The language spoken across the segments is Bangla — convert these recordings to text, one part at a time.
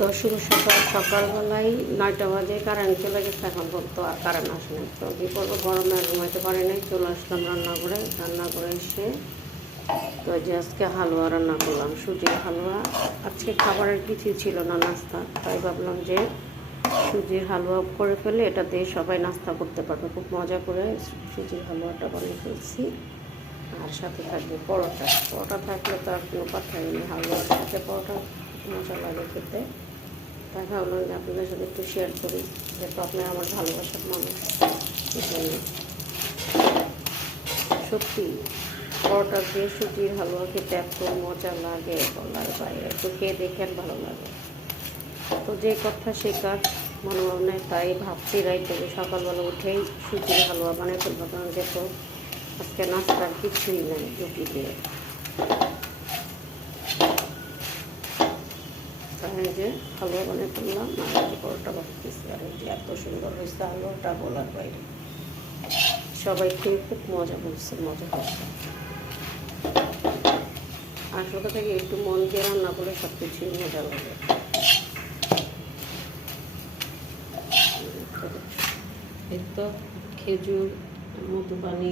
তো শুভ সকাল, সকালবেলায় 9টা বাজে কারেন্ট চলে গেছে। এখন পর্যন্ত আর কারেন্ট আসে নাই। তো কী করবো, গরমে আর ঘুমাইতে পারি নাই। চলে আসলাম রান্না করে এসে তো যে আজকে হালুয়া রান্না করলাম, সুজির হালুয়া। আজকে খাবারের কিছুই ছিল না, নাস্তা। তাই ভাবলাম যে সুজির হালুয়া করে ফেলে, এটা দিয়ে সবাই নাস্তা করতে পারবে। খুব মজা করে সুজির হালুয়াটা বানিয়ে ফেলছি। আর সাথে থাকবে পরোটা। পরোটা থাকলে তো আর কোনো কথাই নেই, হালুয়ার সাথে পরোটা মজা লাগে খেতে। তাই ভাবলাম যে আপনাদের সাথে একটু শেয়ার করি, যেহেতু আপনারা আমার ভালোবাসার মানুষ। সত্যি পরোটা দিয়ে সুজির হালুয়া খেতে এত মজা লাগে বলার বাইরে। একটু খেয়ে দেখেন, ভালো লাগে। তো যে কথা সে কাজ, মনে মনে তাই ভাবছি রাইতে যে সকালবেলা উঠেই সুজির হালুয়া বানিয়ে ফেলবো, কারণ যেহেতু আজকে নাস্তার কিছুই নেই রুটি দিয়ে। তাই যে হালুয়া বানিয়ে ফেললাম, আর পরোটা বানাতেছি। আর এই যে এত সুন্দর হয়েছে হালুয়াটা বলার বাইরে। সবাই খেয়ে খুব মজা বলছে, মজা হচ্ছে। আসল কথা কি, একটু মন দিয়ে রান্না করলে সব কিছুই মজা লাগে। এই তো খেজুর, মধু পানি।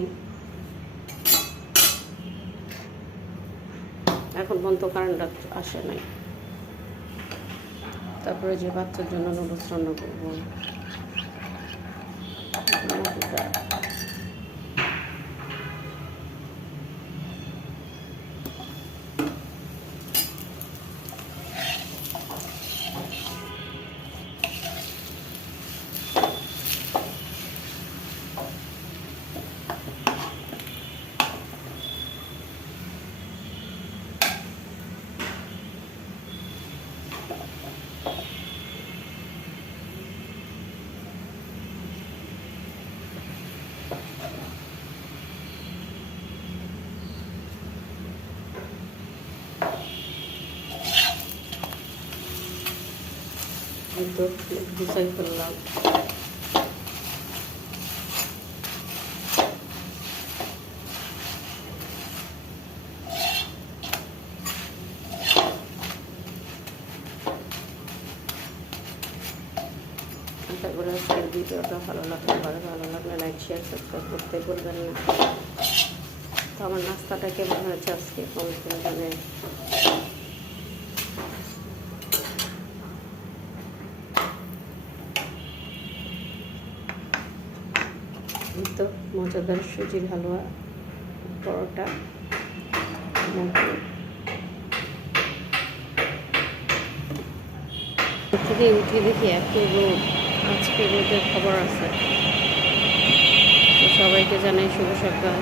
এখন পর্যন্ত কারেন্ট আসে নাই। তারপরে যে বাচ্চার জন্য নুডলস রান্না করবো। গুছাই ফেললাম। আশা করি আজকের ভিডিওটা ভালো লাগলে লাইক, শেয়ার, সাবস্ক্রাইব করতে ভুলবেন না। তো আমার নাস্তাটা কেমন হয়েছে আজকে কমেন্ট করে জানাবেন। তো মজাদার সুজির হালুয়া, পরোটা, থেকে উঠে দেখি এত রোদ। আজকে রোদের খবর আছে। তো সবাইকে জানাই শুভ সকাল।